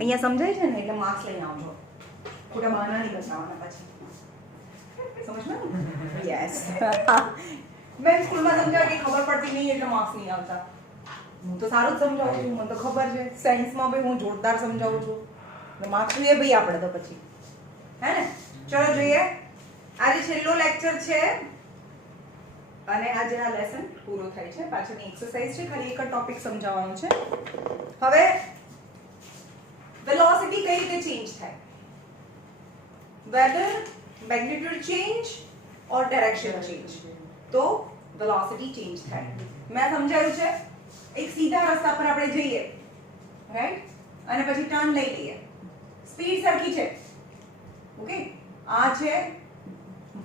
અહીંયા સમજાય છે ને એટલે માર્ક્સ લઈને આવજો, ખોટા બહાના નહીં બતાવવાના પછી, સમજમાં? યસ. મેં સ્કૂલમાં સમજાવ્યું કે ખબર પડતી નહીં એટલે માર્ક્સ નહીં આવતા. હું તો સારું જ સમજાવું છું, મને તો ખબર છે. સાયન્સમાં ભાઈ હું જોરદાર સમજાવું છું, એટલે માર્ક્સ જોઈએ ભાઈ આપણે તો પછી, હે ને? ચલો જોઈએ, આજે છેલ્લો લેક્ચર છે અને આજે આ લેસન પૂરો થાય છે. પાછળની એક્સરસાઇઝ છે, ખાલી એક જ ટોપિક સમજાવવાનો છે. હવે વેલોસિટી કઈ રીતે ચેન્જ થાય? whether magnitude change or direction change, તો velocity change થાય. મેં સમજાવ્યું છે, એક સીધા રસ્તા પર આપણે જઈએ, રાઈટ, અને પછી ટર્ન લઈ લઈએ, સ્પીડ સરખી છે, ઓકે, આ છે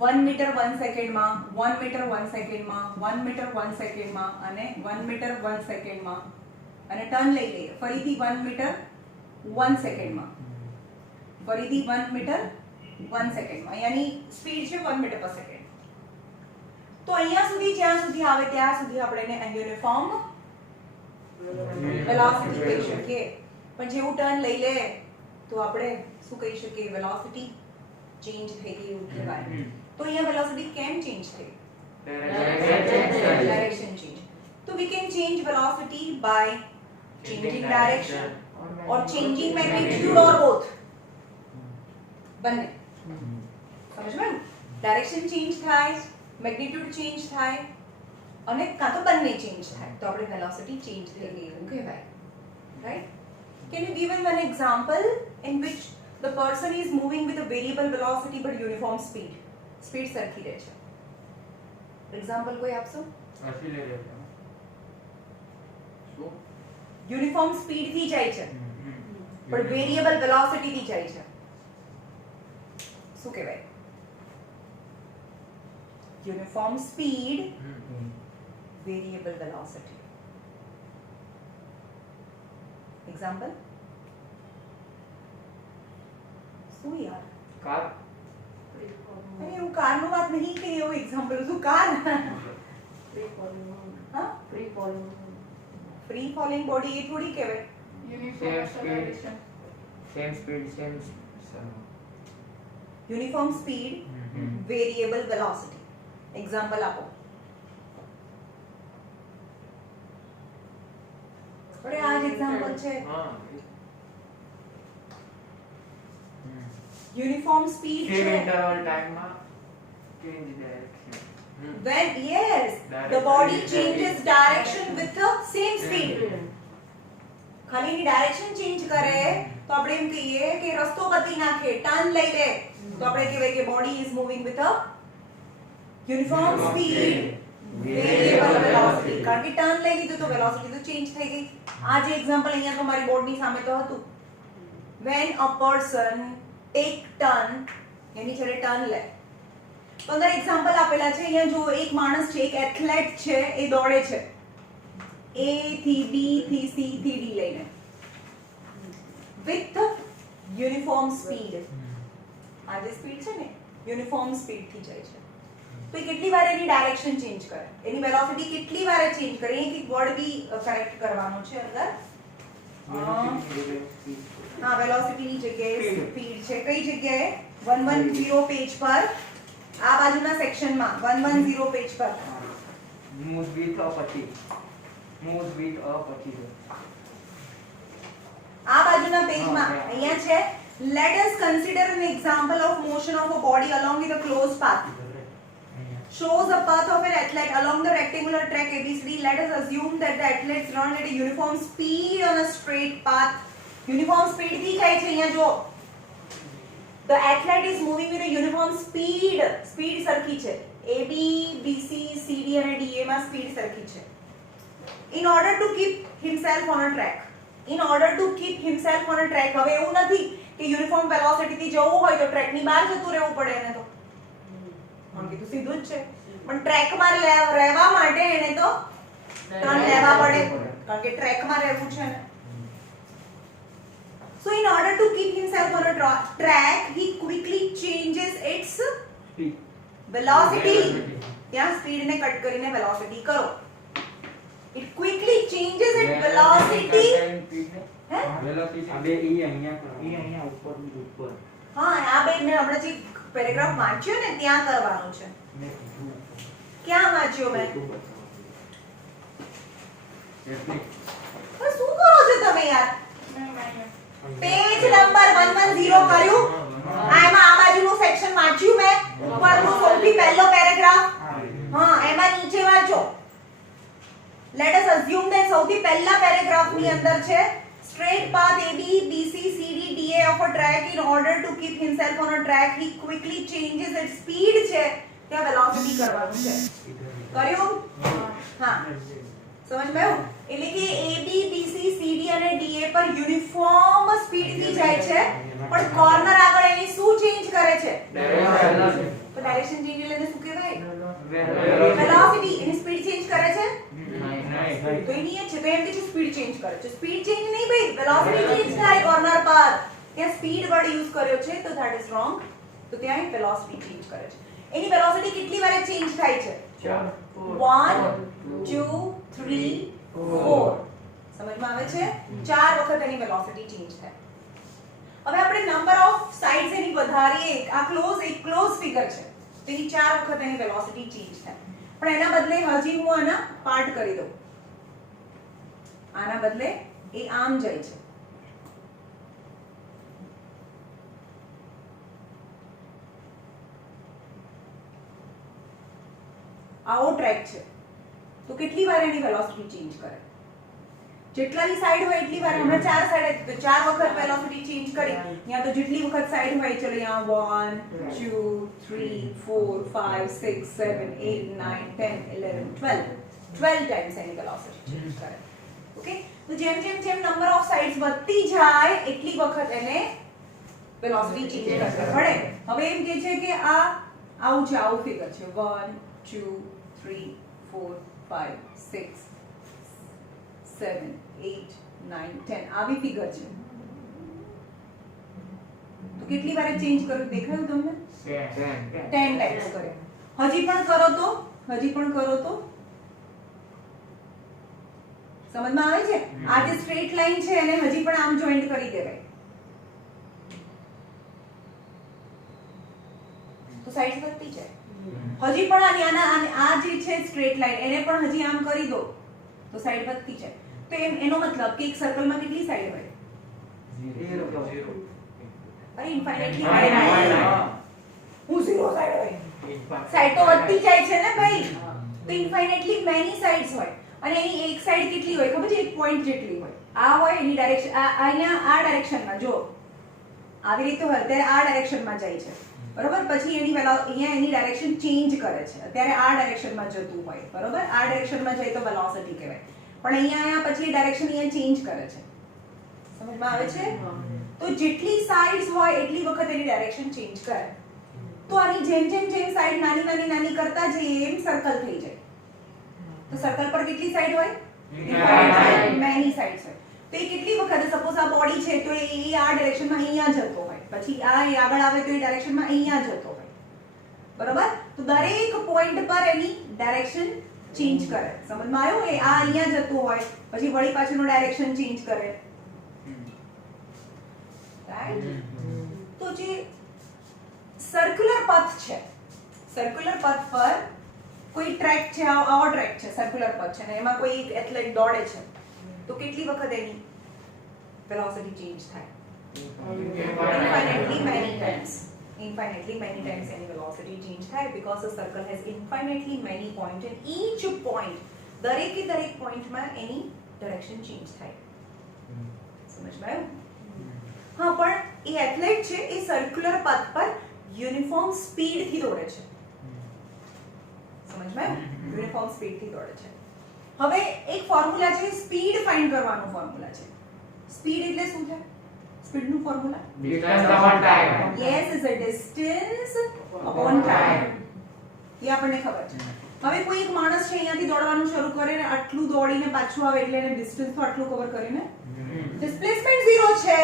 1 મીટર 1 સેકન્ડમાં, 1 મીટર 1 સેકન્ડમાં, 1 મીટર 1 સેકન્ડમાં અને 1 મીટર 1 સેકન્ડમાં, અને ટર્ન લઈ લઈએ ફરીથી 1 મીટર 1 સેકન્ડમાં, ફરીથી 1 મીટર 1 સેકન્ડમાં. અહીંયાની સ્પીડ છે 1 મીટર પર સેકન્ડ. તો અહીંયા સુધી જ્યાં સુધી આવે ત્યાં સુધી આપણે એને યુનિફોર્મ વેલોસિટી કહી શકીએ. પણ જેવું ટર્ન લઈ લે તો આપણે શું કહી શકીએ? વેલોસિટી ચેન્જ થઈ ગઈ એવું કહેવાય. તો અહીંયા વેલોસિટી કેમ ચેન્જ થઈ? Direction change. તો we can change velocity by changing direction or changing magnitude or both. બંને સમજવાનું? ડાયરેક્શન ચેન્જ થાય, મેગ્નીટ્યુડ ચેન્જ થાય અને કાં તો બંને ચેન્જ થાય તો આપણે વેલોસિટી ચેન્જ થઈ ગઈ એવું કહેવાય, right? Can you give an example in which the person is moving with a variable velocity but uniform speed? Speed સરખી રહે છે. એક્ઝામ્પલ કોઈ આપશો? યુનિફોર્મ સ્પીડ થી જાય છે પણ વેરિયેબલ વેલોસિટી થી જાય છે, શું કહેવાય? Uniform speed, variable velocity. Example શું યાર? કાર. અરે હું કારનું વાત નહીં કરી, એવું એક્ઝામ્પલ શું કાર? હા, ફ્રી ફોલિંગ બોડી એ થોડી કહેવાય. Same speed uniform speed, variable velocity. Example આપો. અરે આ જ એક્ઝામ્પલ છે. યુનિફોર્મ સ્પીડ સેમ છે ઇન્ટરવલ ટાઈમમાં change direction. when yes the body changes direction with the same speed. ખાલી ની ડાયરેક્શન ચેન્જ કરે તો આપણે એમ કહીએ કે રસ્તો બદલી નાખે, ટર્ન લઈ લે તો આપણે કહેવાય કે body is moving with a uniform speed, variable velocity. કારણ કે ટર્ન લઈ લીધું તો વેલોસિટી તો ચેન્જ થઈ ગઈ. આ જે એક્ઝામ્પલ અહીંયા તમારી બોર્ડની સામે તો હતું, when a person take turn, એની છેડે ટર્ન લે. તો અંદર એક્ઝામ્પલ આપેલા છે. અહીંયા જો એક માણસ છે, એક એથ્લેટ છે, એ દોડે છે A થી B થી C થી D લઈને with uniform speed. આ જે સ્પીડ છે ને યુનિફોર્મ સ્પીડ થી જાય છે. તો એ કેટલી વાર એની ડાયરેક્શન ચેન્જ કરે, એની વેલોસિટી કેટલી વાર ચેન્જ કરે, એક એક વર્ડ બી કરેક્ટ કરવાનો છે અંદર. હા, વેલોસિટીની જગ્યાએ સ્પીડ છે. કઈ જગ્યાએ? 110 પેજ પર, આ બાજુના સેક્શનમાં 110 પેજ પર. મૂવ વિથ અ પછી આ બાજુના પેજમાં અહીંયા છે, let us consider an example of motion of a body along with a closed path. Shows a path of an athlete along the rectangular track ABCD. Let us assume that the athletes run at a uniform speed on a straight path. Uniform speed થી જાય છે. અહીંયા જો the athlete is moving with a uniform speed. Speed સરખી છે. AB, BC, CD અને DA માં speed સરખી છે. In order to keep himself on a track. In order to keep himself on a track. હવે એવું નથી કે યુનિફોર્મ વેલોસિટી થી જવું હોય તો ટ્રેક ની બહાર જતું રહેવું પડે એને તો. કારણ કે તો સીધું જ છે. પણ ટ્રેક માં રહેવા માટે એને તો ટર્ન લેવા પડે કારણ કે ટ્રેક માં રહેવું છે ને. So in order to keep himself on a track, he quickly changes its velocity. ત્યાં સ્પીડ ને કટ કરીને વેલોસિટી કરો. It quickly changes its velocity velocity આ બે ઈ અહીંયા ઉપર હા આ બે મેં હમણાં જે પેરેગ્રાફ વાંચ્યો ને ત્યાં કરવાનું છે. ક્યાં વાંચ્યો મેં? તો શું કરો છો તમે યાર? પેજ નંબર 110 કર્યું. એમાં આ બાજુનું સેક્શન વાંચ્યું મેં. ઉપરનું સૌથી પહેલો પેરેગ્રાફ. હા એમાં નીચે વાંચો. લેટ અસ અઝ્યુમ ધેટ સૌથી પહેલા પેરેગ્રાફની અંદર છે straight path AB BC CD DA of a track in order to keep himself on a track he quickly changes its speed છે ત્યાં velocity કરવાનું છે. કર્યું? હા સમજ માં આવ્યું? એટલે કે AB BC CD અને DA પર યુનિફોર્મ સ્પીડ થી જાય છે પણ કોર્નર આગળ એની શું ચેન્જ કરે છે? તો ડાયરેક્શન ચેન્જ એટલે શું કહેવાય? વેલોસિટી. એની સ્પીડ ચેન્જ કરે છે? તો એ નહીં છે તો એમ કે સ્પીડ ચેન્જ કરે છે. સ્પીડ ચેન્જ નહીં ભાઈ, વેલોસિટી ચેન્જ થાય કોર્નર પર. ત્યાં સ્પીડ વર્ડ યુઝ કર્યો છે તો ધેટ ઇઝ રોંગ. તો ત્યાં વેલોસિટી ચેન્જ કરે છે. એની વેલોસિટી કેટલી વાર ચેન્જ થાય છે? 1 2 3 4. સમજમાં આવે છે? 4 વખત એની વેલોસિટી ચેન્જ થાય. હવે આપણે નંબર ઓફ સાઇડ્સ એની વધારીએ. આ એક ક્લોઝ ફિગર છે. તેની 4 વખત એની વેલોસિટી ચેન્જ થાય. પણ એના બદલે હજી હું આના પાર્ટ કરી દઉં. આના બદલે એ આમ જાય છે. આવો ટ્રેક છે તો કેટલી વાર એની વેલોસિટી ચેન્જ કરે? જેટલાની સાઈડ હોય એટલી વાર. હમણાં 4 સાઈડ હતી તો 4 વખત વેલોસિટી ચેન્જ કરી. અહીંયા તો જેટલી વખત સાઈડ હોય ચલો અહીંયા 1 2 3 4 5 6 7 8 9 10 11 12 ટાઈમ્સ એની વેલોસિટી ચેન્જ કરે. ઓકે તો જેમ નંબર ઓફ સાઇડ્સ વધતી જાય એટલી વખત એને વેલોસિટી ચેન્જ કરશે. પડે. હવે એમ કહે છે કે આ આવું છે, આવું ફિગર છે 1 2 3 4 5 6 7 8 9 10 આવી ફિગર છે. તો કેટલી વાર ચેન્જ કર્યું દેખાયું તમને? 10 ટાઈમ્સ કર્યો. હજી પણ કરો તો સમજમાં આવે છે? આ જે સ્ટ્રેટ લાઈન છે એને હજી પણ આમ જોઈન્ટ કરી દેવાય તો સાઈડ વધતી જાય. હજી પણ આ જે છે સ્ટ્રેટ લાઈન એને પણ હજી આમ કરી દો તો સાઈડ વધતી જાય. તો એનો મતલબ કે એક સર્કલમાં કેટલી સાઈડ હોય? 0. અરે ઇન્ફાઇનાઇટલી હું 0 સાઈડ હોય. સાઈડ તો વધતી જાય છે ને ભાઈ. તો ઇન્ફાઇનાઇટલી મેની સાઈડ્સ હોય અને એની એક સાઈડ કેટલી હોય ખબર છે? એક પોઈન્ટ જેટલી હોય. આ હોય એની ડાયરેક્શન અહીંયા આ ડાયરેક્શનમાં જો આવી રીતે હોય ત્યારે આ ડાયરેક્શનમાં જાય છે બરોબર. પછી એની અહીંયા એની ડાયરેક્શન ચેન્જ કરે છે. અત્યારે આ ડાયરેક્શનમાં જતું હોય બરોબર. આ ડાયરેક્શનમાં જાય તો વેલોસિટી કહેવાય. પણ અહીંયા પછી ડાયરેક્શન અહીંયા ચેન્જ કરે છે. સમજમાં આવે છે? તો જેટલી સાઇડ્સ હોય એટલી વખત એની ડાયરેક્શન ચેન્જ કરે. તો આની જેમ સાઈડ નાની કરતા જઈએ એમ સર્કલ થઈ જાય. તો સર્કલ પર કેટલી સાઈડ હોય? મેની સાઈડ્સ હોય. તો એ કેટલી વખત સપોઝ આ બોડી છે તો એ આ ડાયરેક્શનમાં અહીંયા જતો હોય. પછી આ આગળ આવે તો એ ડાયરેક્શનમાં અહીંયા જતો હોય બરોબર. તો દરેક પોઈન્ટ પર એની ડાયરેક્શન ચેન્જ કરે. સમજમાં આવ્યું? એ આ અહીંયા જતું હોય પછી વળી પાછળનો ડાયરેક્શન ચેન્જ કરે. રાઈટ? તો જે સર્ક્યુલર પથ છે, સર્ક્યુલર પથ પર કોઈ ટ્રેક છે, આવો ટ્રેક છે, સર્ક્યુલર પથ છે ને એમાં કોઈ એક એથ્લેટ દોડે છે તો કેટલી વખત એની વેલોસિટી ચેન્જ થાય? Infinitely many times any velocity change થાય because the circle has infinitely many points and each point દરેક પોઈન્ટમાં એની ડાયરેક્શન ચેન્જ થાય. સમજમાં આવ્યું? હા પણ એ એથ્લેટ છે એ સર્ક્યુલર પાથ પર યુનિફોર્મ સ્પીડ થી દોડે છે. સમજમાં આવ્યું? યુનિફોર્મ સ્પીડ થી દોડે છે. હવે એક ફોર્મ્યુલા છે સ્પીડ ફાઇન્ડ કરવાનો ફોર્મ્યુલા છે. સ્પીડ એટલે શું થાય? સ્પીડ નું formula Distance upon time. yes is a distance upon time. એ આપણને ખબર છે. હવે કોઈ એક માણસ છે અહીંયાથી દોડવાનું શરૂ કરે ને આટલું દોડીને પાછું આવે એટલે એને ડિસ્ટન્સ તો આટલું કવર કરીને ડિસ્પ્લેસમેન્ટ 0 છે.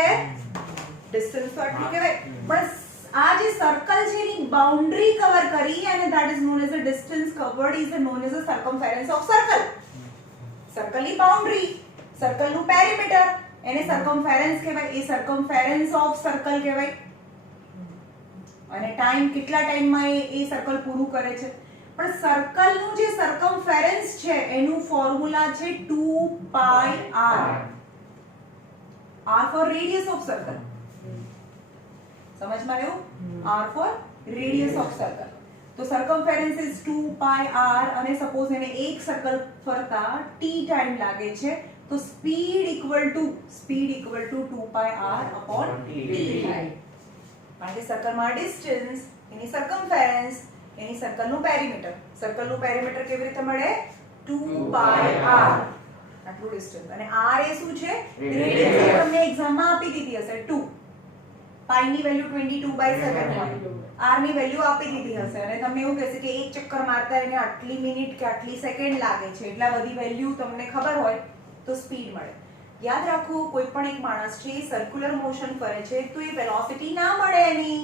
ડિસ્ટન્સ તો આટલું કહેવાય પણ આ જે સર્કલ છે એની બાઉન્ડરી કવર કરી અને that is known as a distance covered is known as a circumference of circle. Circle ની બાઉન્ડરી, સર્કલ નું પેરીમીટર એને સર્કમફેરન્સ કહેવાય, એ સર્કમફેરન્સ ઓફ સર્કલ કહેવાય. અને ટાઈમ કેટલા ટાઈમમાં એ સર્કલ પૂરું કરે છે. પણ સર્કલનું જે સર્કમફેરન્સ છે એનું ફોર્મ્યુલા છે 2 pi r. r for radius of circle. સમજમાં આવ્યું? r for radius of circle. તો સર્કમફેરન્સ ઇઝ 2 પાઈ r અને સપોઝ એને એક સર્કલ ફરતા t ટાઈમ લાગે છે તો speed equal to 2 pi r upon t થાય. કારણ કે સર્કલમાં ડિસ્ટન્સ, એની સર્કમફેરન્સ, એની સર્કલનું પેરીમીટર. સર્કલનું પેરીમીટર કેવી રીતે મળે? 2 પાઈ r. આટલું ડિસ્ટન્સ. અને r એ શું છે? રેડિયસ. તમને એક્ઝામમાં આપી દીધી હશે 2. પાઈ ની વેલ્યુ 22/7 હોય. r ની વેલ્યુ આપી દીધી હશે અને તમને એવું કહેશે કે એક ચક્કર મારતા એને આટલી મિનિટ કે આટલી સેકન્ડ લાગે છે. એટલા બધી વેલ્યુ તમને ખબર હોય તો સ્પીડ મળે. યાદ રાખો, કોઈ પણ એક માણસ છે સર્ક્યુલર મોશન કરે છે તો એ વેલોસિટી ના મળે એની,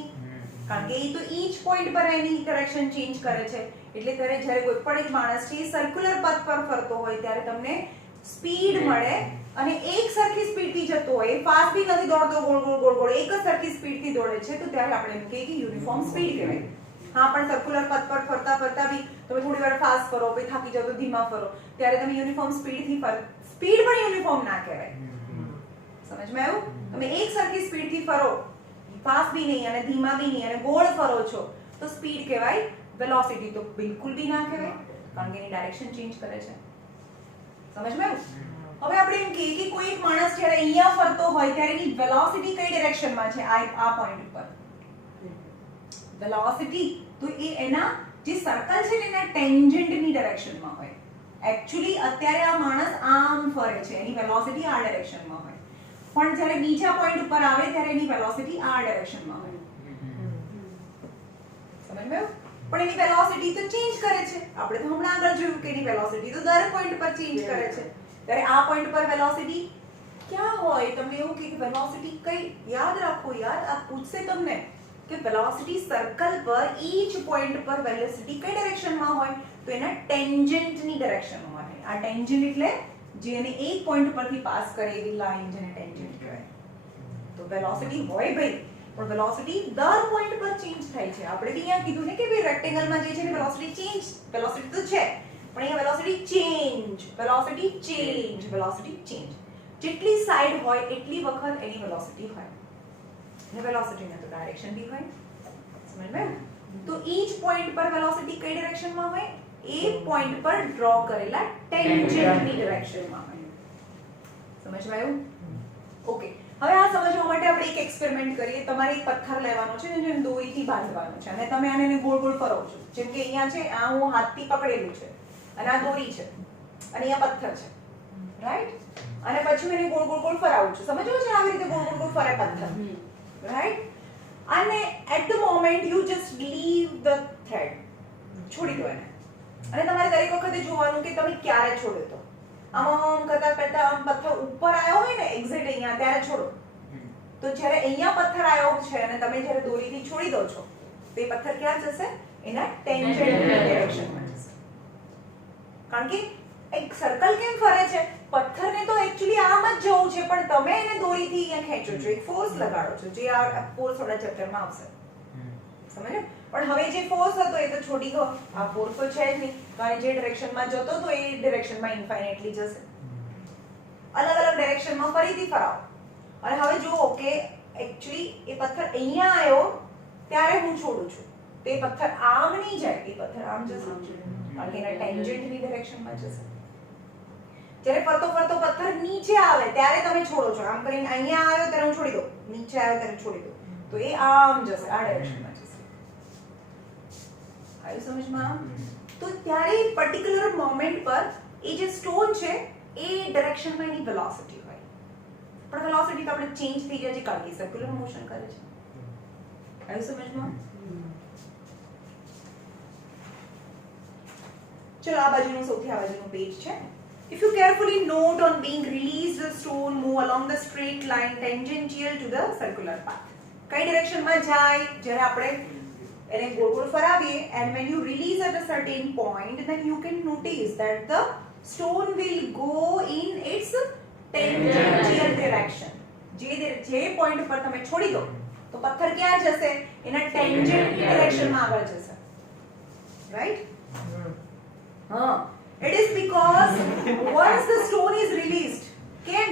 કારણ કે એ તો ઈચ પોઈન્ટ પર એની ડિરેક્શન ચેન્જ કરે છે. એટલે જ્યારે કોઈ પણ એક માણસ છે સર્ક્યુલર પથ પર ફરતો હોય ત્યારે તમને સ્પીડ મળે અને એક સરખી સ્પીડથી જતો હોય, ફાસ્ટ બી નથી દોડતો ગોળ ગોળ ગોળ ગોળ, એક જ સરખી સ્પીડથી દોડે છે તો ત્યારે આપણે એમ કહીએ કે યુનિફોર્મ સ્પીડ કહેવાય. હા, પણ સર્ક્યુલર પથ પર ફરતા ફરતા બી તમે થોડી વાર ફાસ્ટ ફરો, પછી થાકી જાવ તો ધીમા ફરો, ત્યારે તમે યુનિફોર્મ સ્પીડથી સ્પીડ પણ યુનિફોર્મ ના કહેવાય. સમજમાં આવ્યું? તમે એક સરખી સ્પીડથી ફરો, ફાસ્ટ બી નહીં અને ધીમા બી નહીં અને ગોળ ફરો છો તો સ્પીડ કહેવાય. વેલોસિટી તો બિલકુલ બી ના કહેવાય, કારણ કે એની ડાયરેક્શન ચેન્જ કરે છે. સમજમાં આવ્યું? હવે આપણે એમ કહીએ કે કોઈ એક માણસ જ્યારે અહીંયા ફરતો હોય ત્યારે એની વેલોસિટી કઈ ડિરેક્શનમાં છે? આ પોઈન્ટ ઉપર વેલોસિટી તો એ એના જે સર્કલ છે એના ટેન્જન્ટની ડિરેક્શનમાં હોય. એકચ્યુઅલી અત્યારે આ માણસ આમ ફરે છે, એની વેલોસિટી આ ડિરેક્શનમાં હોય. પણ જ્યારે બીજા પોઈન્ટ ઉપર આવે ત્યારે એની વેલોસિટી આ ડિરેક્શનમાં હોય. સમજ્યો? પણ એની વેલોસિટી તો ચેન્જ કરે છે. આપણે તો હમણાં આગળ જોયું કે એની વેલોસિટી તો દર પોઈન્ટ પર ચેન્જ કરે છે. ત્યારે આ પોઈન્ટ પર વેલોસિટી ક્યાં હોય? તમને એવું કે વેલોસિટી કઈ? યાદ રાખો યાર, આ પૂછશે તમને કે વેલોસિટી સર્કલ પર ઈચ પોઈન્ટ પર વેલોસિટી કઈ ડિરેક્શનમાં હોય? તો એના ટેન્જન્ટની ડિરેક્શનમાં હોય. આ ટેન્જન્ટ એટલે જેને એક પોઈન્ટ પરથી પાસ કરે એવી લાઈન જેને ટેન્જન્ટ કહેવાય. તો વેલોસિટી હોય ભાઈ, પણ વેલોસિટી દર પોઈન્ટ પર ચેન્જ થાય છે. આપણે બી અહીંયા કીધું ને કે ભાઈ રેક્ટેંગલમાં જે છે એ વેલોસિટી ચેન્જ, વેલોસિટી તો છે પણ અહીંયા velocity change, velocity change, velocity change. જેટલી સાઈડ હોય એટલી વખત એની વેલોસિટી હોય. અને વેલોસિટીની તો ડાયરેક્શન બી હોય. સમજ્યું? તો ઈચ પોઈન્ટ પર વેલોસિટી કઈ ડિરેક્શનમાં હોય? એ પોઈન્ટ પર ડ્રો કરેલા ટેન્જન્ટની ડિરેક્શનમાં હોય. સમજવા આવ્યું? ઓકે. હવે આ સમજવા માટે આપણે એક એક્સપેરિમેન્ટ કરીએ. તમારે એક પથ્થર લેવાનો છે અને એને દોરીથી બાંધવાનો છે અને તમે આને ગોળ ગોળ ફરો છો. જેમ કે અહીંયા છે, આ હું હાથથી પકડેલું છે અને આ દોરી છે અને અહીંયા પથ્થર છે, રાઈટ? અને પછી હું એને ગોળ ગોળ ગોળ ફરાવું છું. સમજો છો આવી રીતે ગોળ ગોળ ગોળ ફરે પથ્થર, રાઈટ? અને at the moment you just leave the thread, છોડી દો એને. અને તમારે દરેક વખતે જોવાનું કે તમે ક્યારે છોડો. તો આમ કરતા કરતા આમ પથ્થર ઉપર આવ્યો હોય ને એક્ઝેક્ટ અહીંયા, ત્યારે છોડો. તો જ્યારે અહીંયા પથ્થર આવ્યો છે અને તમે જ્યારે દોરીથી છોડી દો છો તો એ પથ્થર ક્યાં જશે? એના ટેન્જન્ટની ડિરેક્શનમાં જશે. કારણ કે એક સર્કલ કેમ ફરે છે? પથ્થરને તો એક્ચ્યુઅલી આમ જ જવું છે પણ તમે એને દોરીથી અહીંયા ખેંચો છો, એક ફોર્સ લગાડો છો, જે આ ફોર્સ થોડા ચેપ્ટરમાં આવશે. સમજ્યો? પણ હવે જે ફોર્સ હતો એ તો છોડી દો. આ ફોર્સ તો છે જ નહીં, કારણ જે ડિરેક્શનમાં જતો તો એ ડિરેક્શનમાં ઇન્ફાઇનાઇટલી જશે. અલગ અલગ ડિરેક્શનમાં ફરીથી ફરાવો. અને હવે જુઓ કે એક્ચ્યુઅલી એ પથ્થર અહીંયા આવ્યો ત્યારે હું છોડું છું તો એ પથ્થર આમ નહીં જાય, એ પથ્થર આમ જશે કારણ કે એના ટેન્જન્ટની ડિરેક્શનમાં જશે. જ્યારે ફરતો ફરતો પથ્થર નીચે આવે ત્યારે તમે છોડો છો. આમ કરીને અહીંયા આવ્યો ત્યારે હું છોડી દઉં, નીચે આવ્યો ત્યારે છોડી દઉં, તો એ આમ જશે, આ ડિરેક્શનમાં જશે. આવ્યું સમજમાં? તો ત્યારે પર્ટિક્યુલર મોમેન્ટ પર એ જે સ્ટોન છે એ ડિરેક્શનમાં એની વેલોસિટી હોય. પણ વેલોસિટી તો આપણે ચેન્જ થઈ જાય છે કારણ કે સર્ક્યુલર મોશન કરે છે. આવ્યું સમજમાં? ચલો આ બાજુનું સૌથી આ બાજુનું પેજ છે. If you carefully note on being released, the stone move along the straight line tangential to the circular path. કઈ ડિરેક્શનમાં જાય? જ્યારે આપણે એને ગોળ ગોળ ફરાવીએ and when you release at a certain point, then you can notice that the stone will go in its tangential direction. Direction, જે point પર તમે છોડી દો તો પથ્થર ક્યાં જશે? એના ટેન્જન્ટ ડિરેક્શનમાં આગળ જશે, રાઈટ? હા, it is because once the stone is released, કેમ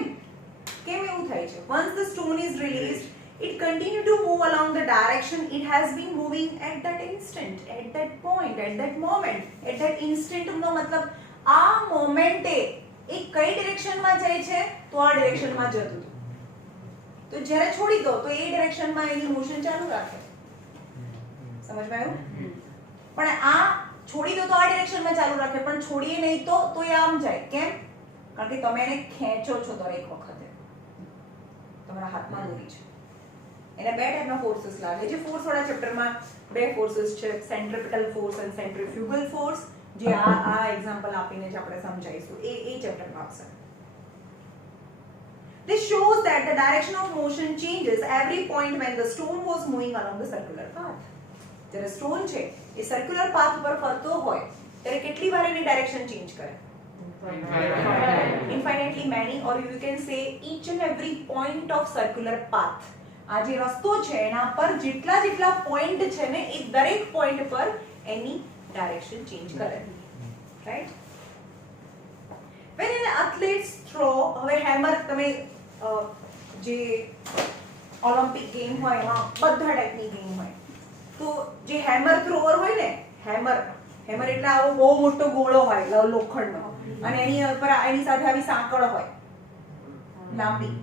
એવું થાય છે? Once the stone is released, it continue to move along the direction it has been moving at that instant, at that point, at that moment. At that instant નો મતલબ આ મોમેન્ટે એ કઈ ડિરેક્શનમાં જાય છે? તો આ ડિરેક્શનમાં જતું હતું. તો જ્યારે છોડી દો તો એ ડિરેક્શનમાં એની મોશન ચાલુ રાખે. સમજમાં આવ્યું? પણ આ છોડી દો તો આ ડિરેક્શનમાં ચાલુ રાખે, પણ છોડીએ નહીં તો એ આમ જાય. કેમ? કારણ કે તમે એને ખેંચો છો દરેક વખતે. તમારા હાથમાં દોરી છે. એને બે ટાઈપના ફોર્સીસ લાગે. જે ફોર્સ વાળા ચેપ્ટરમાં બે ફોર્સીસ છે, સેન્ટ્રીપિટલ ફોર્સ અને સેન્ટ્રીફ્યુગલ ફોર્સ, જે આ એક્ઝામ્પલ આપીને જ આપણે સમજાઈશું. એ ચેપ્ટરમાં આવશે. This shows that the direction of motion changes every point when the stone was moving along the circular path. જ્યારે સ્ટોન છે એ સર્ક્યુલર પાથ ઉપર ફરતો હોય ત્યારે કેટલી વાર એની ડાયરેક્શન ચેન્જ કરે? Infinitely many, or you can say each and every point of circular path. આ જે રસ્તો છે એના પર જેટલા પોઈન્ટ છે ને એ દરેક પોઈન્ટ પર એની ડાયરેક્શન ચેન્જ કરે, right? When an athletes throw, હવે હેમર, તમે જે ઓલિમ્પિક ગેમ હોય એમાં બધા ટાઈપની ગેમ હોય, તો જે હેમર થ્રોવર હોય ને, હેમર એટલે આવો બહુ મોટો ગોળો હોય લોખંડનો, અને એની ઉપર એની સાથે આવી સાંકળ હોય લાંબી.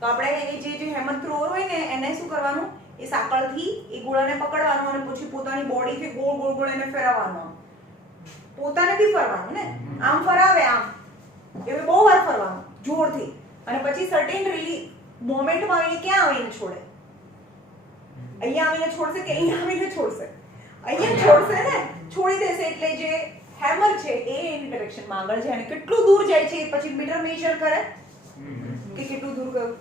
તો આપણે જે હેમર થ્રોવર હોય ને એને શું કરવાનું? એ સાંકળથી એ ગોળાને પકડવાનું અને પછી પોતાની બોડીથી ગોળ એને ફેરવવાનું. પોતાને બી ફરવાનું ને, આમ ફરાવે, આમ એટલે બહુ વાર ફરવાનું જોરથી, અને પછી સર્ટેન મોમેન્ટમાં આવીને ક્યાં આવીને છોડે? અહીંયા આવીને છોડશે કે અહીંયા આવીને છોડશે? અહીંયા છોડશે ને, છોડી દેશે એટલે જે હેમર છે એ એની ડિરેક્શનમાં આગળ જાય. અને કેટલું દૂર જાય છે એ પછી મીટર મેઝર કરે કે કેટલું દૂર ગયું.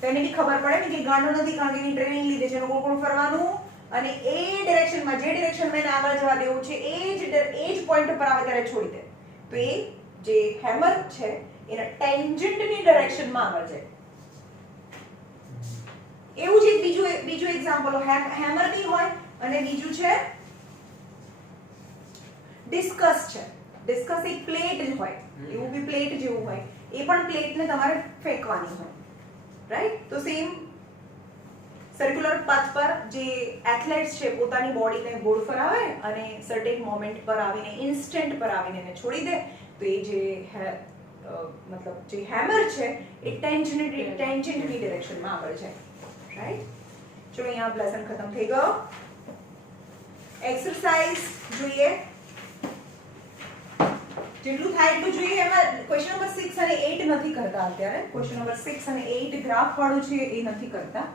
તો એને બી ખબર પડે ને કે ગાંડો નથી, કારણ કે એની ટ્રેનિંગ લીધે છે. એનું ગોળ ફરવાનું અને એ ડિરેક્શનમાં, જે ડિરેક્શનમાં એને આગળ જવા દેવું છે એ જ પોઈન્ટ પર આવે ત્યારે છોડી દે. તો એ જે હેમર છે એના ટેન્જન્ટની ડિરેક્શનમાં આગળ જાય. એવું જ એક બીજું એક્ઝામ્પલ હેમર ની હોય, અને બીજું છે ડિસ્કસ છે. ડિસ્કસ એક પ્લેટ જ હોય, એવું બી પ્લેટ જેવું હોય. એ પણ પ્લેટને તમારે ફેંકવાની હોય, રાઈટ? તો સેમ સર્ક્યુલર પાથ પર જે એથ્લેટ્સ છે પોતાની બોડીને ગોળ ફરાવે અને સર્ટેન મોમેન્ટ પર આવીને, ઇન્સ્ટન્ટ પર આવીને એને છોડી દે. તો એ જે મતલબ જે હેમર છે એ ટેન્જન્ટની ડિરેક્શનમાં આગળ જાય, રાઈટ? ચલો અહીંયા લેસન ખતમ થઈ ગયો. એક્સરસાઇઝ જોઈએ, જેટલું થાય એટલું જોઈએ. એમાં ક્વેશ્ચન નંબર 6 અને 8 નથી કરતા અત્યારે. ક્વેશ્ચન નંબર 6 અને 8 ગ્રાફ વાળું છે એ નથી કરતા.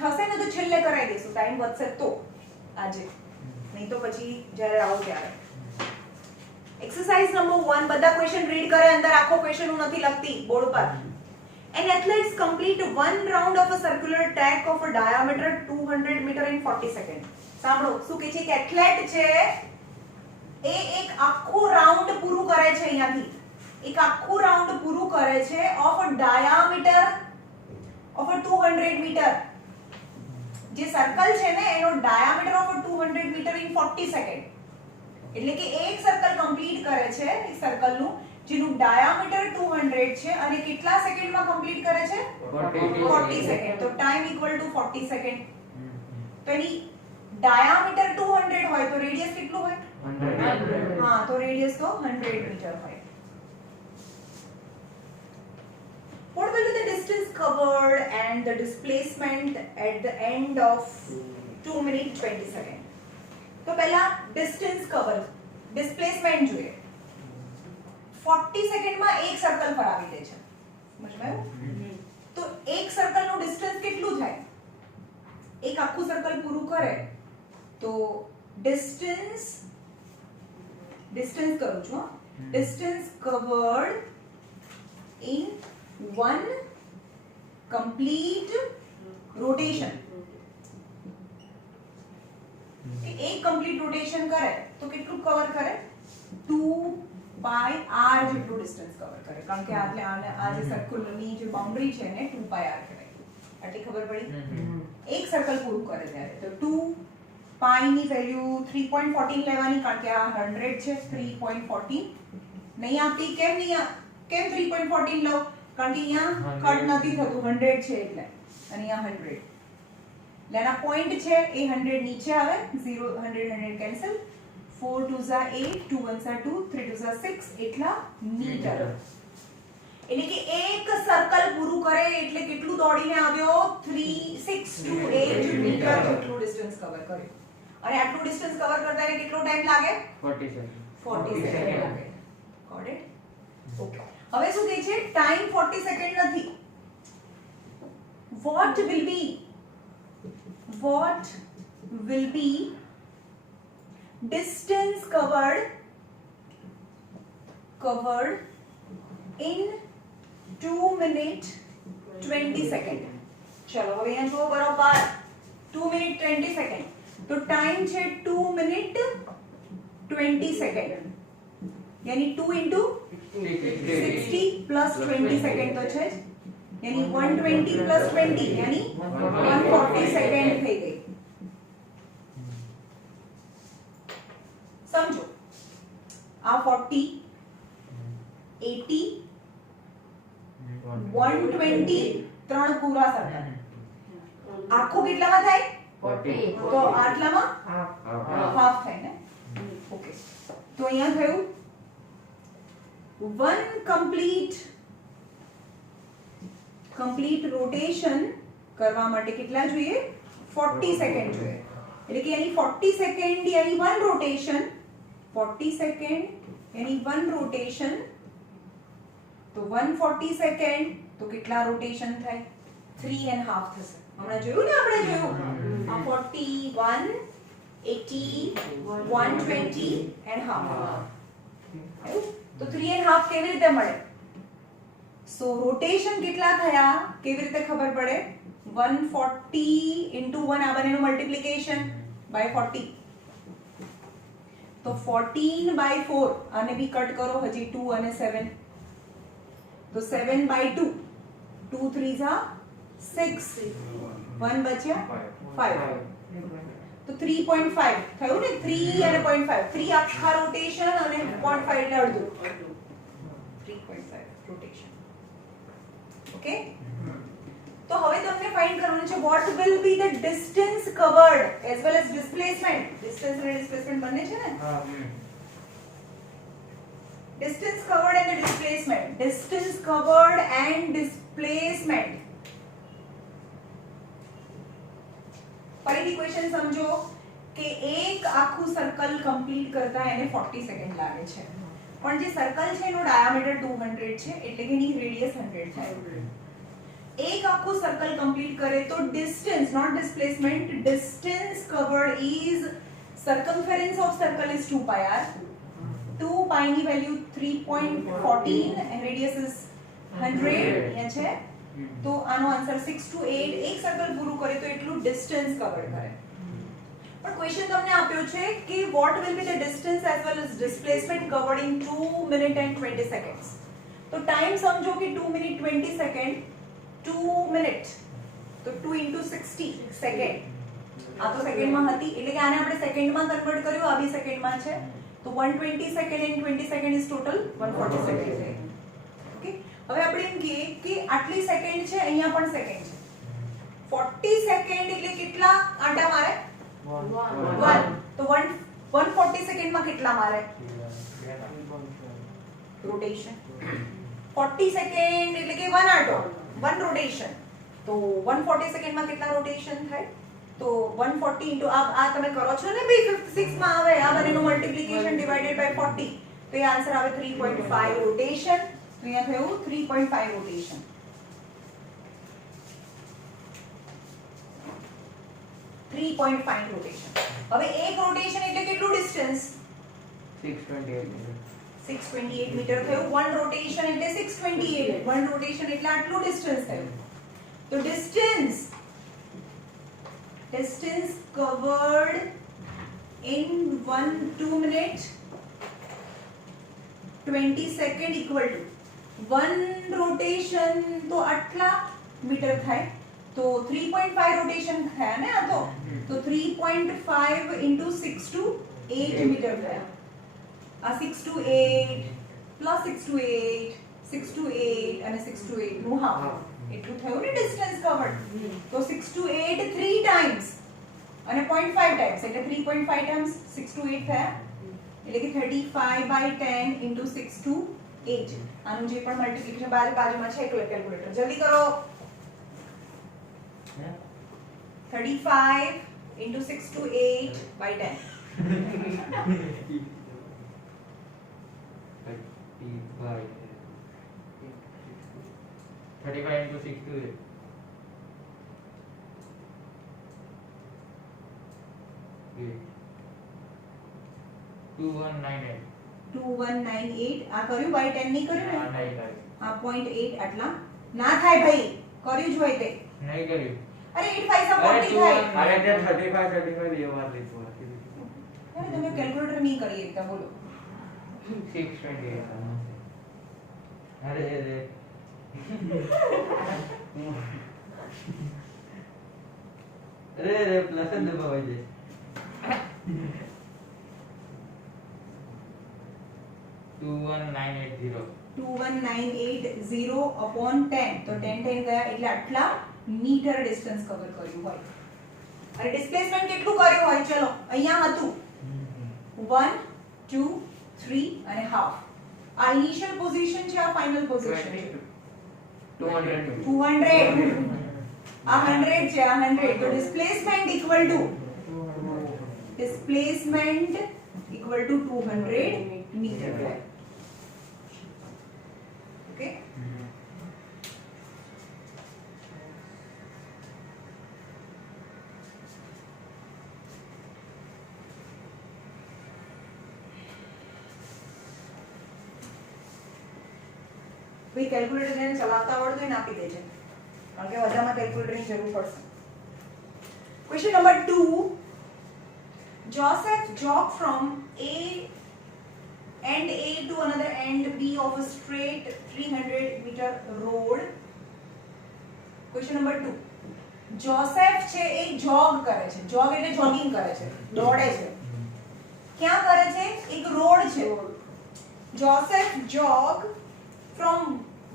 થશે ને તો છેલ્લે કરાવી દઈશું, ટાઈમ વધશે તો આજે, નહીં તો પછી જ્યારે આવો ત્યારે. એક્સરસાઇઝ નંબર 1, બધા ક્વેશ્ચન રીડ કરે. અંદર આખો ક્વેશ્ચન હું નથી લખતી બોર્ડ પર. An athlete complete one round of a circular track of a diameter 200 meter in 40 seconds. સાંભળો શું કહે છે કે એથ્લેટ છે એ એક આખું રાઉન્ડ પૂરું કરે છે. અહીંયાથી એક આખું રાઉન્ડ પૂરું કરે છે of a diameter of a 200 metre. જે સર્કલ છે ને એનો diameter of 200 metre in 40 second. એટલે કે એક સર્કલ કમ્પ્લીટ કરે છે, એક સર્કલનું જેનું ડાયામીટર 200 છે, અને કેટલા સેકન્ડમાં કમ્પ્લીટ કરે છે? 40 સેકન્ડ. તો ટાઈમ ઇક્વલ ટુ 40 સેકન્ડ. તો એની ડાયામીટર 200 હોય તો રેડિયસ કેટલું હોય? 100. હા, તો રેડિયસ તો 100 મીટર હોય. What will be the distance covered and the displacement at the end of 2 minutes 20 seconds? તો પહેલા ડિસ્ટન્સ કવર, ડિસ્પ્લેસમેન્ટ જોઈએ. 40 સેકન્ડમાં એક સર્કલ ફરાવી દે છે. સમજમાં આવ્યું? તો એક સર્કલનું ડિસ્ટન્સ કેટલું થાય? એક આખું સર્કલ પૂરું કરે તો ડિસ્ટન્સ કરું છું. Distance covered in one complete rotation. એક કમ્પ્લીટ રોટેશન કરે તો કેટલું કવર કરે? 2 પાઈ આર જેટલું ડિસ્ટન્સ કવર કરે, કારણ કે આટલે આ જે સર્કુલરની જે બાઉન્ડરી છે એને 2 પાઈ આર કહેવાય. આટલી ખબર પડી? એક સર્કલ પૂરું કરે ત્યારે તો 2 પાઈ ની વેલ્યુ 3.14 લેવાની, કારણ કે આ 100 છે. 3.14 નહીં આપી. કેમ 3.14 લો? કારણ કે અહીંયા કટ નથી થતું, 100 છે એટલે, અને અહીંયા 100 લેના પોઈન્ટ છે એ 100 નીચે આવે. 0 100 cancel. 4 2s are 8, 2 1s are 2, 3 2s are 6 એટલા મીટર. એટલે કે એક સર્કલ પૂરું કરે એટલે કેટલું દોડીને આવ્યો? 3628 મીટર જેટલું ડિસ્ટન્સ કવર કર્યું. અને આટલું ડિસ્ટન્સ કવર કરતા એને કેટલો ટાઈમ લાગે? 40 seconds. 40 સેકન્ડ લાગે. Got it? ઓકે. હવે શું કહે છે? ટાઈમ 40 સેકન્ડ નથી. what will be distance covered in 2 minutes 20 second. ચલો હવે અહીંયા જુઓ બરોબર 2 minute 20 second. તો ટાઈમ છે 2 minute 20 second. यानी 2 into 60 plus 20 second तो છે જ. यानी 120 plus 20 यानी 140 second થઈ ગઈ. સમજો આ 40 80 120 ત્રણ પૂરા સર્કલ આખું કેટલામાં થાય? 40. તો આટલામાં હાફ થાય ને. ઓકે. તો અહીંયા થયું one complete rotation કરવા માટે કેટલા જોઈએ? 40 સેકન્ડ જોઈએ. એટલે કે यानी 40 સેકન્ડ यानी one rotation, 40 સેકન્ડ यानी one rotation. તો 140 સેકન્ડ તો કેટલા રોટેશન થાય? 3.5 થશે. હમણાં જોયું ને આપણે જોયું આ 41 80 120 and half. તો 3.5 કેવી રીતે મળે? સો રોટેશન કેટલા થયા કેવી રીતે ખબર પડે? 140 into 1 આ બંનેનું મલ્ટીપ્લિકેશન by 40. તો 14 by 4 આને બી કટ કરો, હજી 2 અને 7 તો 7 by 2 2 3s are 6 1 બચ્યા 5 તો 3.5 થયું ને. 3 અને 0.5 3 આખા રોટેશન અને 0.5 એટલે અડધું 3.5 રોટેશન. ઓકે. તો હવે તમને ફાઇન્ડ કરવાનું છે what will be the distance covered as well as displacement. distance અને displacement બંને છે ને. distance covered and the displacement. distance covered and displacement. ફરીથી ક્વેશ્ચન સમજો કે એક આખું સર્કલ કમ્પ્લીટ કરતા એને 40 સેકન્ડ લાગે છે, પણ જે સર્કલ છે એનો ડાયામીટર 200 છે એટલે કે એની રેડિયસ 100 થાય. એક આખું સર્કલ કમ્પ્લીટ કરે તો distance not displacement, distance covered is circumference of circle is 2 pi r. 2 pi ની વેલ્યુ 3.14 and radius is 100 અહીંયા છે. તો આનો આન્સર 6 to 8. એક સર્કલ પૂરું કરે તો એટલું ડિસ્ટન્સ કવર કરે. પણ ક્વેશ્ચન તમને આપ્યો છે કે what will be the distance as well as displacement covered in 2 minute and 20 seconds. તો ટાઈમ સમજો કે 2 minute 20 second 2 minute તો 2 into 60 સેકન્ડ. આ તો સેકન્ડમાં હતી એટલે કે આને આપણે સેકન્ડમાં કન્વર્ટ કર્યું, આ બી સેકન્ડમાં છે. તો 120 second and 20 second is total 140 second છે. ઓકે. હવે આપણે એમ કહીએ કે આટલી સેકન્ડ છે, અહીંયા પણ સેકન્ડ છે. 40 સેકન્ડ એટલે કેટલા આંટા મારે? 1. તો 140 સેકન્ડમાં કેટલા મારે? રોટેશન. 40 સેકન્ડ એટલે કે 1 આંટો 1 રોટેશન. તો 140 સેકન્ડમાં કેટલા રોટેશન થાય? તો 140 into આ તમે કરો છો ને ભાઈ 56 માં આવે આ બંનેનું મલ્ટીપ્લિકેશન ડિવાઇડેડ બાય 40 તો એ આન્સર આવે 3.5 રોટેશન. તો અહીંયા થયું 3.5 રોટેશન. હવે એક રોટેશન એટલે કેટલું ડિસ્ટન્સ? 628 મીટર થયું. વન રોટેશન એટલે 628. વન રોટેશન એટલે આટલું ડિસ્ટન્સ થયું. તો distance covered in 2 minutes 20 second equal to 1 rotation તો આટલા મીટર થાય તો 3.5 રોટેશન થયા ને આ તો 3.5 into 6 to 8 મીટર થયા આ 6 to 8 plus 6 to 8 6 to 8 અને 6 to 8 નું હાફ એટલું થયું ને ડિસ્ટન્સ કવર્ડ તો 6 to 8 3 ટાઈમ્સ અને 0.5 ટાઈમ્સ એટલે 3.5 ટાઈમ્સ 6 to 8 થયા એટલે કે 35/10 into 6 to 8 આનું જે પણ મલ્ટીપ્લિકેશન બાજુમાં છે કેલ્ક્યુલેટર જલ્દી કરો 35 into 6 to 8 by 10 35 into 6 to 8. 2198. 2198 આ કર્યું by 10 નહીં કર્યું ના, ને નહીં કર્યું. આ 0.8 આટલા ના થાય ભાઈ કર્યું જ હોય તે નહીં કર્યું. અરે 8 5 40 થાય અરે તે 35 બે વાર લીધું હતું. અરે તમે કેલ્ક્યુલેટર નહીં કરી એકતા બોલો 628. અરે રે પ્લસ જ દબાવાય છે. 21980. 21980 upon 10 તો 10 ગયા એટલે આટલા મીટર ડિસ્ટન્સ કવર કર્યું હોય અને ડિસ્પ્લેસમેન્ટ કેટલું કર્યું હોય ચલો અહીંયા હતું 1 2 3 અને હાફ આ ઇનિશિયલ પોઝિશન છે આ ફાઇનલ પોઝિશન છે 200. 200 આ 100 છે આ 100 તો displacement equal to 200 metre okay ભાઈ કેલ્ક્યુલેટર જેને ચલાવતા આવડતું હોય ને આપી દેજે કારણ કે બધામાં કેલ્ક્યુલેટરની જરૂર પડશે question number 2 Joseph jogged from end A to another end B of a straight 300 meter road. Question number 2. Joseph છે એ jog કરે છે jog એટલે jogging કરે છે દોડે છે ક્યાં કરે છે એક રોડ છે Joseph jog from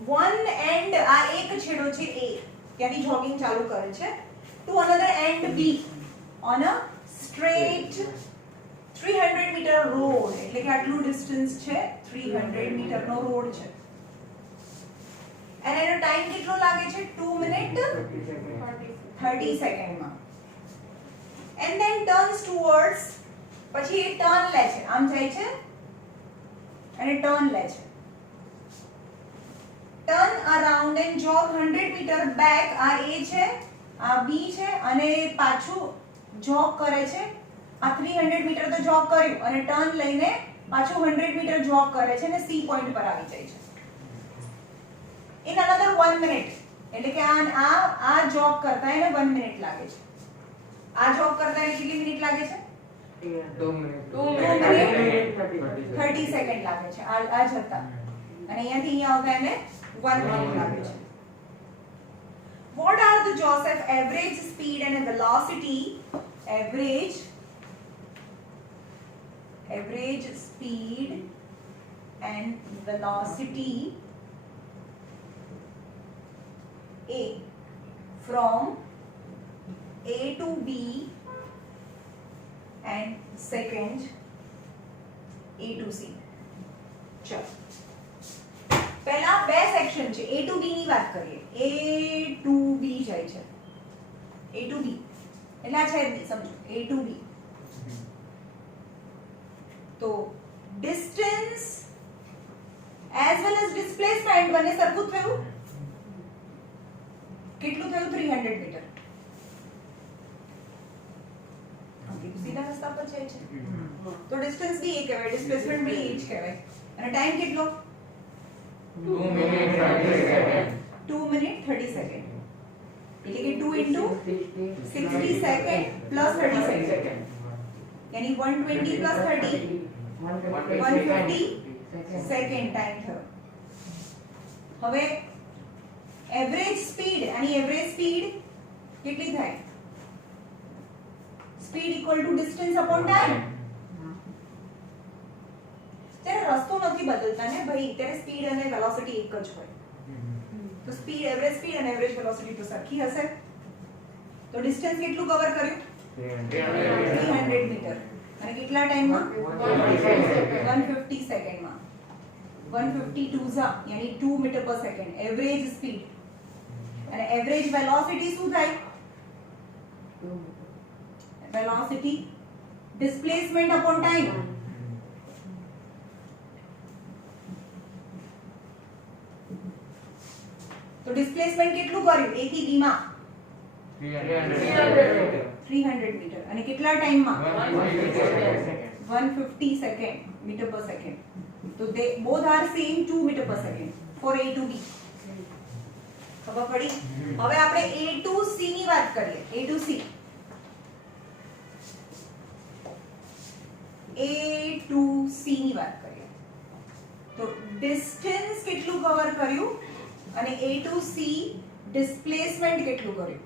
one end આ એક છેડો છે A ત્યાંથી jogging ચાલુ કરે છે to another end B on a straight 300 meter road એટલે કે આટલું ડિસ્ટન્સ છે 300 મીટર નો રોડ છે અને એનો ટાઈમ કેટલો લાગે છે 2 મિનિટ 30 સેકન્ડમાં and then turns towards પછી એ ટર્ન લે છે આમ જાય છે અને ટર્ન લે છે turn around and jog 100 meter back આ A છે આ B છે અને પાછું જોગ કરે છે આ 300 મીટર તો જોગ કર્યું અને ટર્ન લઈને પાછું 100 મીટર જોગ કરે છે અને સી પોઈન્ટ પર આવી જાય છે in another 1 minute એટલે કે આ જોગ કરતા એને 1 મિનિટ લાગે છે આ જોગ કરતા એને કેટલી મિનિટ લાગે છે 2 મિનિટ 30 સેકન્ડ લાગે છે આ જતા અને અહીંયાથી અહીંયા આવતા એને 1 મિનિટ લાગે છે what are the Joseph average speed and velocity average speed and velocity A from A to B and second A to C ચલો પહેલા બે સેક્શન છે A to B ની વાત કરીએ A to B જાય છે A to B એટલે આ છે સમજો A to B તો distance as well as displacement બંને સરખું થયું કેટલું થયું 300 મીટર ઓકે તો સીધા રસ્તા પર જાય છે તો ડિસ્ટન્સ બી એ કહેવાય ડિસ્પ્લેસમેન્ટ બી એ જ કહેવાય અને ટાઈમ કેટલો 2 minutes 30 seconds. 2 મિનિટ 30 સેકન્ડ એટલે કે 2 into 60 સેકન્ડ plus 30 સેકન્ડ यानी 120 plus 30 150 સેકન્ડ ટાઈમ થયો. હવે એવરેજ સ્પીડ, આની એવરેજ સ્પીડ કેટલી થાય? Speed equal to distance upon time. ત્યારે રસ્તો નથી બદલતા ને ભાઈ, ત્યારે સ્પીડ અને વેલોસિટી એક જ હોય. તો સ્પીડ, એવરેજ સ્પીડ અને એવરેજ વેલોસિટી તો સરખી હશે. તો ડિસ્ટન્સ કેટલું કવર કર્યું? 300 મીટર. અને કેટલા ટાઈમમાં? 150 સેકન્ડમાં. 152 ઝા યાની 2 મીટર પર સેકન્ડ એવરેજ સ્પીડ. અને એવરેજ વેલોસિટી શું થાય? Velocity displacement upon time. તો ડિસ્પ્લેસમેન્ટ કેટલું કર્યું? A થી B માં 300 મીટર. અને કેટલા ટાઈમમાં? 150 સેકન્ડ મીટર પર સેકન્ડ. તો they both are same 2 metre પર second for A to B. ખબર પડી? હવે આપણે A to C ની વાત કરીએ. A to C, A to C ની વાત કરીએ. તો ડિસ્ટન્સ કેટલું કવર કર્યું અને A to C ડિસ્પ્લેસમેન્ટ કેટલું કર્યું?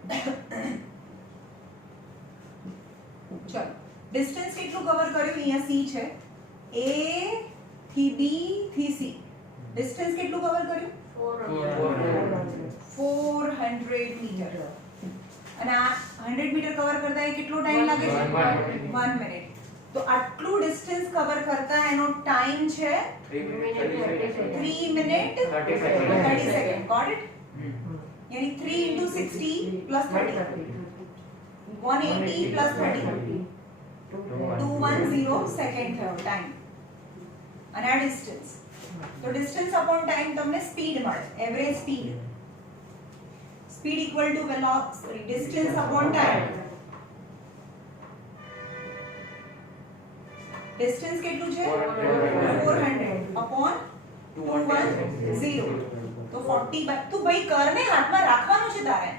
ચલો, ડિસ્ટન્સ કેટલું કવર કર્યું? અહીંયા C છે, A થી B થી C ડિસ્ટન્સ કેટલું કવર કર્યું? 400 મીટર. અને આ 100 મીટર કવર કરતા એ કેટલો ટાઈમ લાગે છે? 1 મિનિટ. તો આટલું ડિસ્ટન્સ કવર કરતા એનો ટાઈમ છે 3 મિનિટ 30 સેકન્ડ. Got it? यानी 3 into 60 plus 30 180 plus 30 210 સેકન્ડ થયો ટાઈમ. અને આ ડિસ્ટન્સ. તો ડિસ્ટન્સ અપોન ટાઈમ તમને સ્પીડ મળે, average speed. Speed equal two velocity distance upon time. Distance કેટલું છે? 400 અપોન 210. તો 40 બાય, તું ભાઈ કરને, હાથમાં રાખવાનું છે તારે.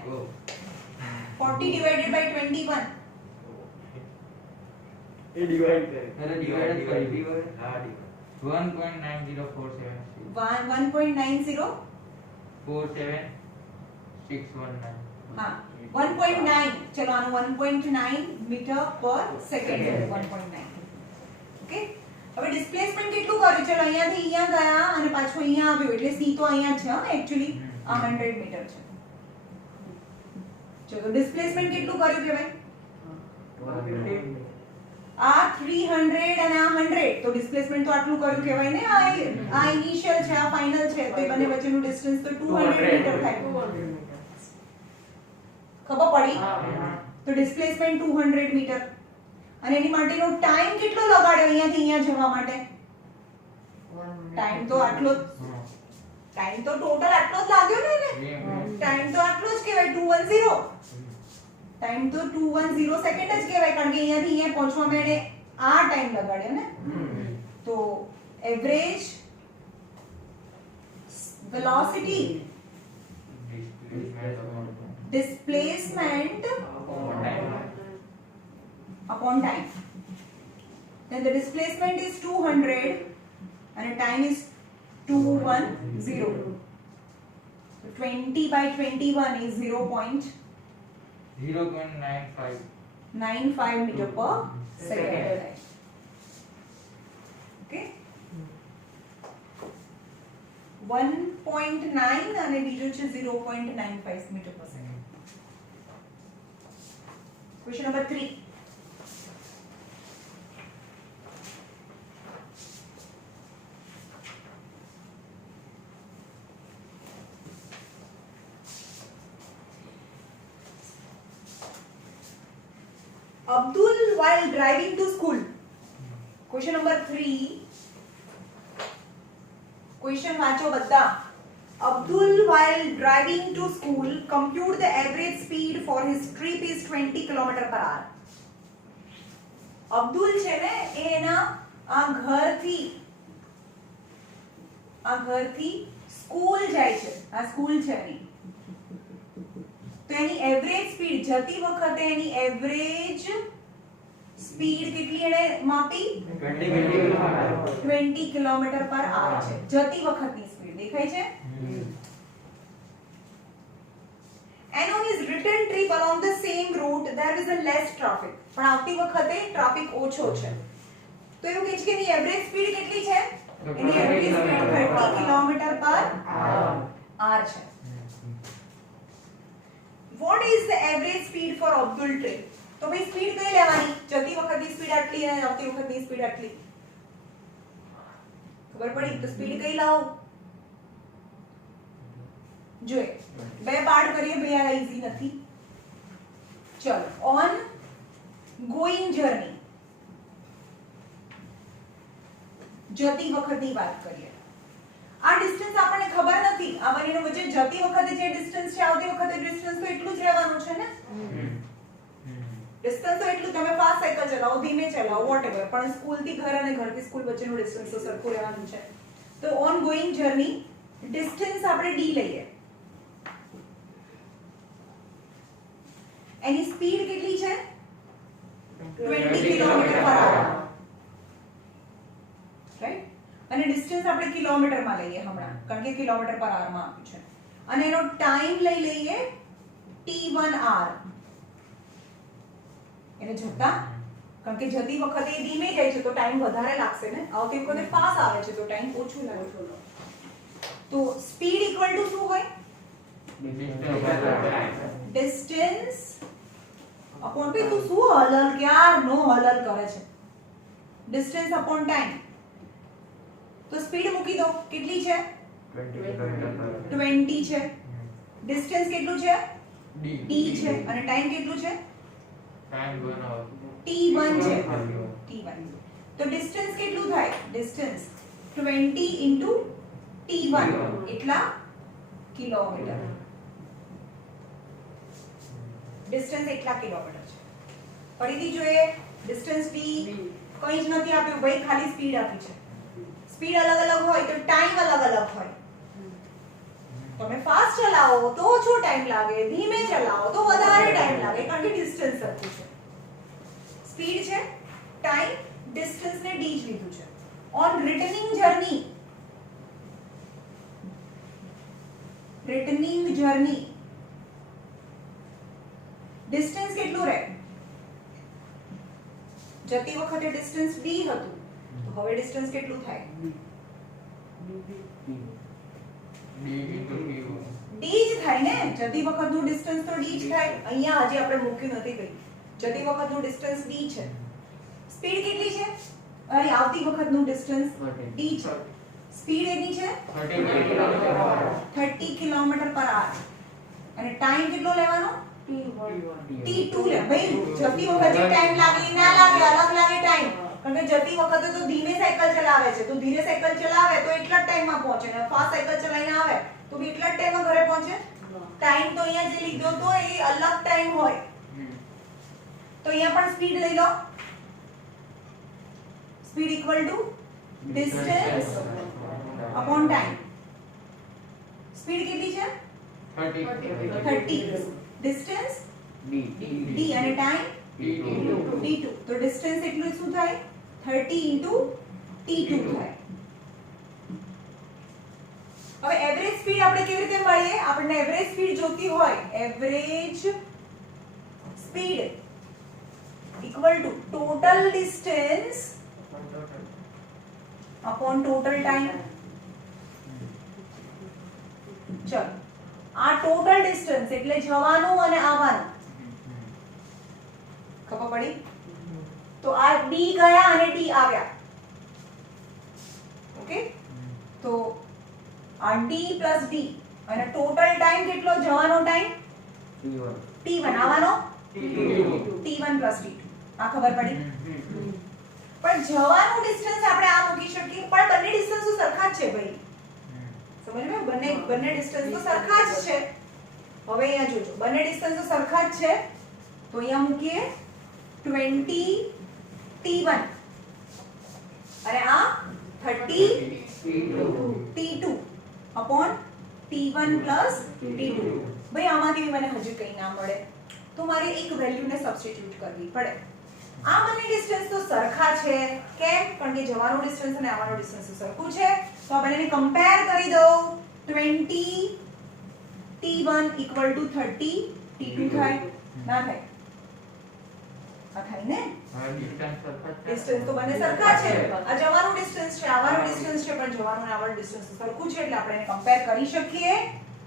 40 divided by 21. એ ડિવાઇડ કરે. અરે ડિવાઇડ કરી. હા ડિવાઇડ. 1.90476. 1.90 47619. હા 1.9. ચલો આનું 1.9 મીટર પર સેકન્ડ. 1.9. ઓકે. હવે ડિસ્પ્લેસમેન્ટ કેટલું કર્યું? ચલો અહીંયાથી અહીંયા ગયા અને પાછું અહીંયા આવ્યું એટલે C તો અહીંયા છે હા એક્ચ્યુઅલી આ 100 મીટર છે. ચલો ડિસ્પ્લેસમેન્ટ કેટલું કર્યું કે ભાઈ? આ 300 અને આ 100. તો ડિસ્પ્લેસમેન્ટ તો આટલું કર્યું કહેવાય ને. આ ઇનિશિયલ છે, આ ફાઇનલ છે, તો એ બંને વચ્ચેનું ડિસ્ટન્સ તો 200 મીટર થાય. ખબર પડી? તો ડિસ્પ્લેસમેન્ટ 200 મીટર. અને એની માટેનો ટાઈમ કેટલો લગાડ્યો અહીંયાથી અહીંયા જવા માટે? ટાઈમ તો આટલો જ. ટાઈમ તો ટોટલ આટલો જ લાગ્યો ને એને. ટાઈમ તો આટલો જ કહેવાય 210. ટાઈમ તો 210 સેકન્ડ જ કહેવાય કારણ કે અહીંયાથી અહીંયા પહોંચવામાં એને આ ટાઈમ લગાડ્યો ને. તો average velocity displacement upon time. Then the displacement is 200 and the time is 210. So 20 by 21 is 0.95 meter per second. Okay. 1.9 અને બીજું છે 0.95 meter per second. Question number 3. Abdul while driving to school. Question number 3. Question વાંચો બધા. Abdul while driving to school compute the average speed for his trip is 20 km per hour. Abdul છે ને એના આ ઘરથી સ્કૂલ જાય છે. આ સ્કૂલ છે એની. તો એની એવરેજ સ્પીડ જતી વખતે એની એવરેજ સ્પીડ કેટલી એને માપી 20 kilometer. 20 કિલોમીટર પર આવર છે જતી વખતની સ્પીડ દેખાય છે and on his return trip along the same route there is a less traffic પણ આવતી વખતે ટ્રાફિક ઓછો છે તો એવું કહે છે કે એની એવરેજ સ્પીડ કેટલી છે એની એવરેજ સ્પીડ 30 કિલોમીટર પર આર છે what is the average speed for Abdul train તો ભાઈ સ્પીડ કઈ લેવાની જતી વખતની સ્પીડ આટલી અને આવતી વખતની સ્પીડ આટલી ખબર પડી તો સ્પીડ કઈ લાવો જોઈએ બે પાર્ટ કરીએ ભાઈ આ ઈઝી નથી ચલો ઓન ગોઈંગ જર્ની જતી વખતની વાત કરીએ આ ડિસ્ટન્સ આપણને ખબર નથી આ બંનેનો વચ્ચે જતી વખતે જે ડિસ્ટન્સ છે આવતી વખતે ડિસ્ટન્સ તો એટલું જ રહેવાનું છે ને ડિસ્ટન્સ તો એટલું તમે ફાસ્ટ સાયકલ ચલાવો ધીમે ચલાવો વોટએવર પણ સ્કૂલ થી ઘર અને ઘરથી સ્કૂલ વચ્ચેનું ડિસ્ટન્સ તો સરખું રહેવાનું છે તો ઓન ગોઈંગ જર્ની ડિસ્ટન્સ આપણે d લઈએ એની સ્પીડ કેટલી છે 20 કિલોમીટર પર આવર રાઈટ અને ડિસ્ટન્સ આપણે કિલોમીટરમાં લઈએ હમણાં કારણ કે કિલોમીટર પર આવર માં આપ્યું છે અને એનો ટાઈમ લઈ લઈએ t1 r એને જતા કારણ કે જતી વખતે એ ધીમે જાય છે તો ટાઈમ વધારે લાગશે ને આવતી વખતે ફાસ્ટ આવે છે તો ટાઈમ ઓછું લાગે તો સ્પીડ ઇક્વલ ટુ શું હોય ડિસ્ટન્સ અપોન પે તું શું હલલ ક્યાર નો હલલ કરે છે ડિસ્ટન્સ અપોન ટાઈમ તો સ્પીડ મૂકી દો કેટલી છે 20 છે ડિસ્ટન્સ કેટલું છે d છે અને ટાઈમ કેટલું છે t1 છે t1 તો ડિસ્ટન્સ કેટલું થાય ડિસ્ટન્સ 20 into t1 એટલા કિલોમીટર ડિસ્ટન્સ એટલા કિલોમીટર છે ફરીથી જોઈએ ડિસ્ટન્સ d કંઈ જ નથી આપ્યું ભાઈ ખાલી સ્પીડ આપી છે સ્પીડ અલગ અલગ હોય તો ટાઈમ અલગ અલગ હોય તમે ફાસ્ટ ચલાવો તો ઓછો ટાઈમ લાગે ધીમે ચલાવો તો વધારે ટાઈમ લાગે કારણ કે ડિસ્ટન્સ સરખું છે સ્પીડ છે ટાઈમ ડિસ્ટન્સ ને d જ લીધું છે ઓન રિટર્નિંગ જર્ની ડિસ્ટન્સ કેટલું રહે જતી વખતે ડિસ્ટન્સ d હતું તો હવે ડિસ્ટન્સ કેટલું થાય d જ થાય ને જતી વખતનું ડિસ્ટન્સ તો d જ થાય અહીંયા હજી આપણે મૂક્યું નથી કઈ જતી વખતનું ડિસ્ટન્સ d છે સ્પીડ કેટલી છે અરે આવતી વખતનું ડિસ્ટન્સ d છે સ્પીડ એની છે 30 કિલોમીટર પર આવર અને ટાઈમ કેટલો લેવાનો t2 લે ભાઈ જતી વખતે ટાઈમ લાગે ના લાગે અલગ લાગે ટાઈમ કારણ કે જતી વખતે તો ધીમે સાયકલ ચલાવે છે તો ધીરે સાયકલ ચલાવે તો એટલા જ ટાઈમમાં પહોંચે ને ફાસ્ટ સાયકલ ચલાવીને આવે તો બી એટલા જ ટાઈમમાં ઘરે પહોંચે ટાઈમ તો અહીંયા જે લીધો તો એ અલગ ટાઈમ હોય તો અહીંયા પણ સ્પીડ લઈ લો speed equal to distance upon time speed કેટલી છે 30 ડિસ્ટન્સ d અને ટાઈમ t2 તો ડિસ્ટન્સ એટલું શું થાય 30 into t2 થાય હવે એવરેજ સ્પીડ આપણે કેવી રીતે મળીએ આપણને એવરેજ સ્પીડ જોતી હોય average speed equal two total distance upon total time ચલો આ ટોટલ ડિસ્ટન્સ એટલે જવાનું અને આવવાનું ખબર પડી તો આ d ગયા અને t આવ્યા ઓકે તો આ d + d અને ટોટલ ટાઈમ કેટલો જવાનો ટાઈમ t1 આવવાનો t1 + t2 આ ખબર પડી પણ જવાનું ડિસ્ટન્સ આપણે આ મૂકી શકીએ પણ બંને ડિસ્ટન્સ તો સરખા જ છે ભાઈ સમજ્યો બંને ડિસ્ટન્સ તો સરખા જ છે હવે અહીંયા જોજો બંને ડિસ્ટન્સ તો સરખા જ છે તો અહીંયા મૂકીએ 20 t1 અને આ 30 t2 upon t1 plus t2 ભાઈ આમાંથી મને હજુ કંઈ ના મળે તો મારે એક વેલ્યુને સબસ્ટિટ્યુટ કરવી પડે આ બંને ડિસ્ટન્સ તો સરખા છે કેમ કારણ કે જવાનું ડિસ્ટન્સ અને આવવાનું ડિસ્ટન્સ સરખું છે તો આ બંનેને કમ્પેર કરી દો 20 t1 = 30 t2 થાય ના થાય આ થાય ને ડિસ્ટન્સ તો બંને સરખા છે આ જવાનું ડિસ્ટન્સ છે આવવાનું ડિસ્ટન્સ છે પણ જવાનું અને આવવાનું ડિસ્ટન્સ સરખું છે એટલે આપણે એને કમ્પેર કરી શકીએ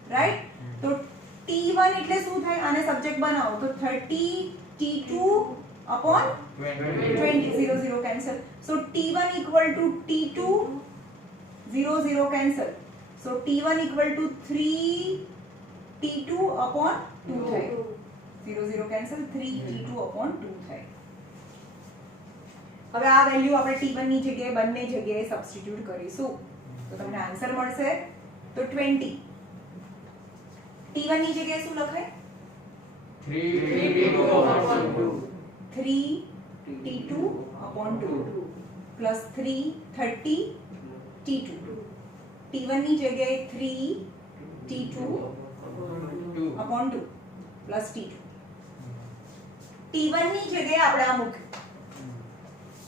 રાઈટ તો t1 એટલે શું થાય આને સબ્જેક્ટ બનાવો તો 30 t2 upon 20 0 0 cancel so t1 = t2 0 0 cancel so t1 = 3 t2 upon 2 થાય 0 0 cancel 3 t2 upon 2 થાય હવે આ વેલ્યુ આપણે t1 ની જગ્યાએ બંને જગ્યાએ સબસ્ટિટ્યુટ કરીશું તો તમને આન્સર મળશે તો 20 t1 ની જગ્યાએ શું લખાય 3 t2 upon 2 plus 3 30 t2 t1 ની જગ્યાએ 3 t2 upon 2 plus t2 t1 ની જગ્યાએ આપણે આ મૂક્યું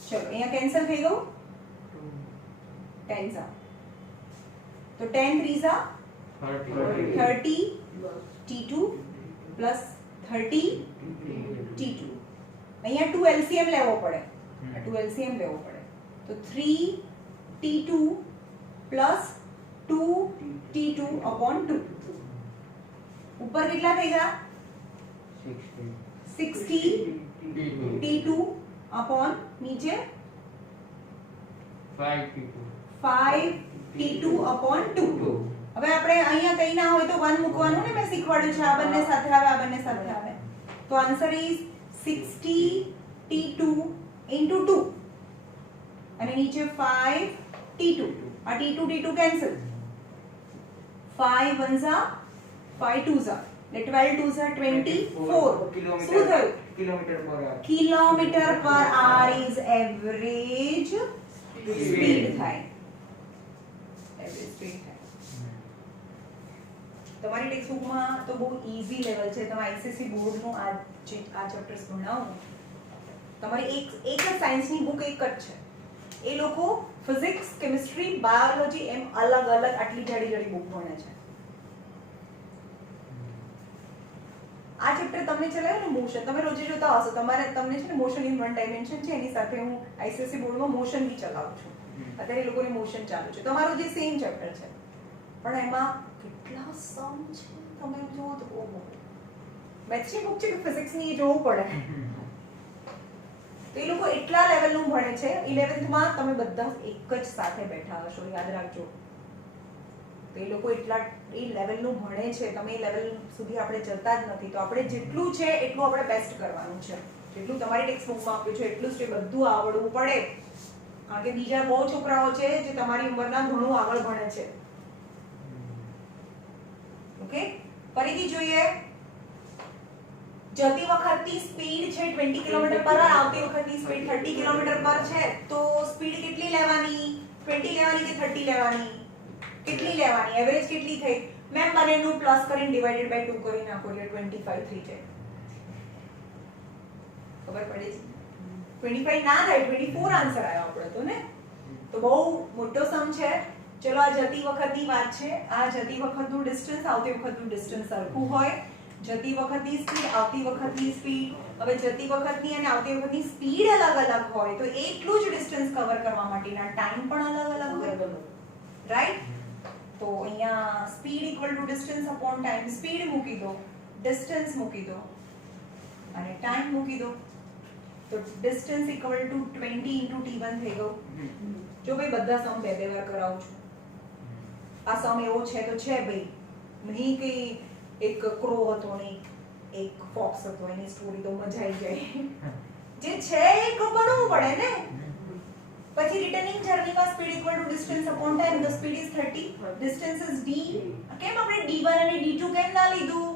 ચલો અહીંયા કેન્સલ થઈ ગયું 10 જા તો 10 3 જા 30 t2 plus 30 t2 અહીંયા 2 LCM લેવો પડે આ 2 LCM લેવો પડે તો 3 t2 plus 2 t2 upon 2 ઉપર કેટલા થઈ ગયા 60 t2 upon નીચે 5 t2 upon 2 હવે આપણે અહીંયા કઈ ના હોય તો 1 મૂકવાનું ને મેં શીખવાડ્યું છે આ બંને સાથે આવે આ બંને સાથે આવે તો આન્સર ઇઝ 60 t2 into 2 અને નીચે 5 t2 આ t2 t2 કેન્સલ 5 1 જા 5 2 જા એટલે 12 2 જા 24 શું થયું કિલોમીટર પર hour is average speed થાય એવરેજ સ્પીડ થાય તમારી ટેક્સ્ટબુકમાં તો બહુ ઈઝી લેવલ છે તમે આઈસીએસસી બોર્ડનું આ ચેપ્ટર્સ ભણાવો તમારી એક જ સાયન્સની બુક એક જ છે એ લોકો ફિઝિક્સ કેમિસ્ટ્રી બાયોલોજી એમ અલગ અલગ આટલી જાડી જાડી બુક ભણે છે આ ચેપ્ટર તમને ચલાવ્યું ને મોશન તમે રોજે જોતા હશો તમને છે ને મોશન ઇન વન ડાયમેન્શન છે એની સાથે હું આઈસીએસસી બોર્ડમાં મોશન બી ચલાવું છું અત્યારે એ લોકોને મોશન ચાલુ છે તમારું જે સેમ ચેપ્ટર છે પણ એમાં કેટલા સમ છે તમે જુઓ તો ઓહો મેથ્સની બુક છે કે ફિઝિક્સની એ જોવું પડે તો એ લોકો એટલા લેવલનું ભણે છે 11th માં તમે બધા એક જ સાથે બેઠા હશો યાદ રાખજો તો એ લોકો એટલા એ લેવલનું ભણે છે તમે એ લેવલ સુધી આપણે જતા જ નથી તો આપણે જેટલું છે એટલું આપણે બેસ્ટ કરવાનું છે જેટલું તમારી ટેક્સ્ટ બુકમાં આપ્યું છે એટલું જ બધું આવડવું પડે કારણ કે બીજા બહુ છોકરાઓ છે જે તમારી ઉંમરના ઘણું આગળ ભણે છે ઓકે ફરીથી જોઈએ જતી વખતની સ્પીડ છે 20 કિલોમીટર પર આવતી વખતની સ્પીડ 30 કિલોમીટર પર છે તો સ્પીડ કેટલી લેવાની 20 લેવાની કે 30 લેવાની કેટલી લેવાની એવરેજ કેટલી થઈ મેમ બંનેનું પ્લસ કરીને ડિવાઇડેડ બાય 2 કરી નાખો એટલે 25 થઈ જાય ખબર પડે છે 25 ના થાય 24 આન્સર આવ્યો આપણો તો ને તો બહુ મોટો સમ છે ચલો આ જતી વખતની વાત છે આ જતી વખતનું ડિસ્ટન્સ આવતી વખતનું ડિસ્ટન્સ સરખું હોય જતી વખતની સ્પીડ આવતી વખતની સ્પીડ હવે જતી વખતની અને આવતી વખતની સ્પીડ અલગ અલગ હોય તો એટલું જ ડિસ્ટન્સ કવર કરવા માટેના ટાઈમ પણ અલગ અલગ હોય રાઈટ તો અહીંયા speed equal to distance upon time speed મૂકી દો ડિસ્ટન્સ મૂકી દો અને ટાઈમ મૂકી દો તો distance equal to 20 into t1 થઈ ગયું જો ભાઈ બધા સમ બે બે વાર કરાવું છું આ સમ એવો છે તો છે ભાઈ નહીં કે એક ક્રો હતો ને એક ફોક્સ હતો એની સ્ટોરી તો મજા આવી જાય જે છે એ બનવું પડે ને પછી રિટર્નિંગ જર્નીમાં speed equal to distance upon time the speed is 30 distance is d કેમ આપણે d1 અને d2 કેમ ના લીધું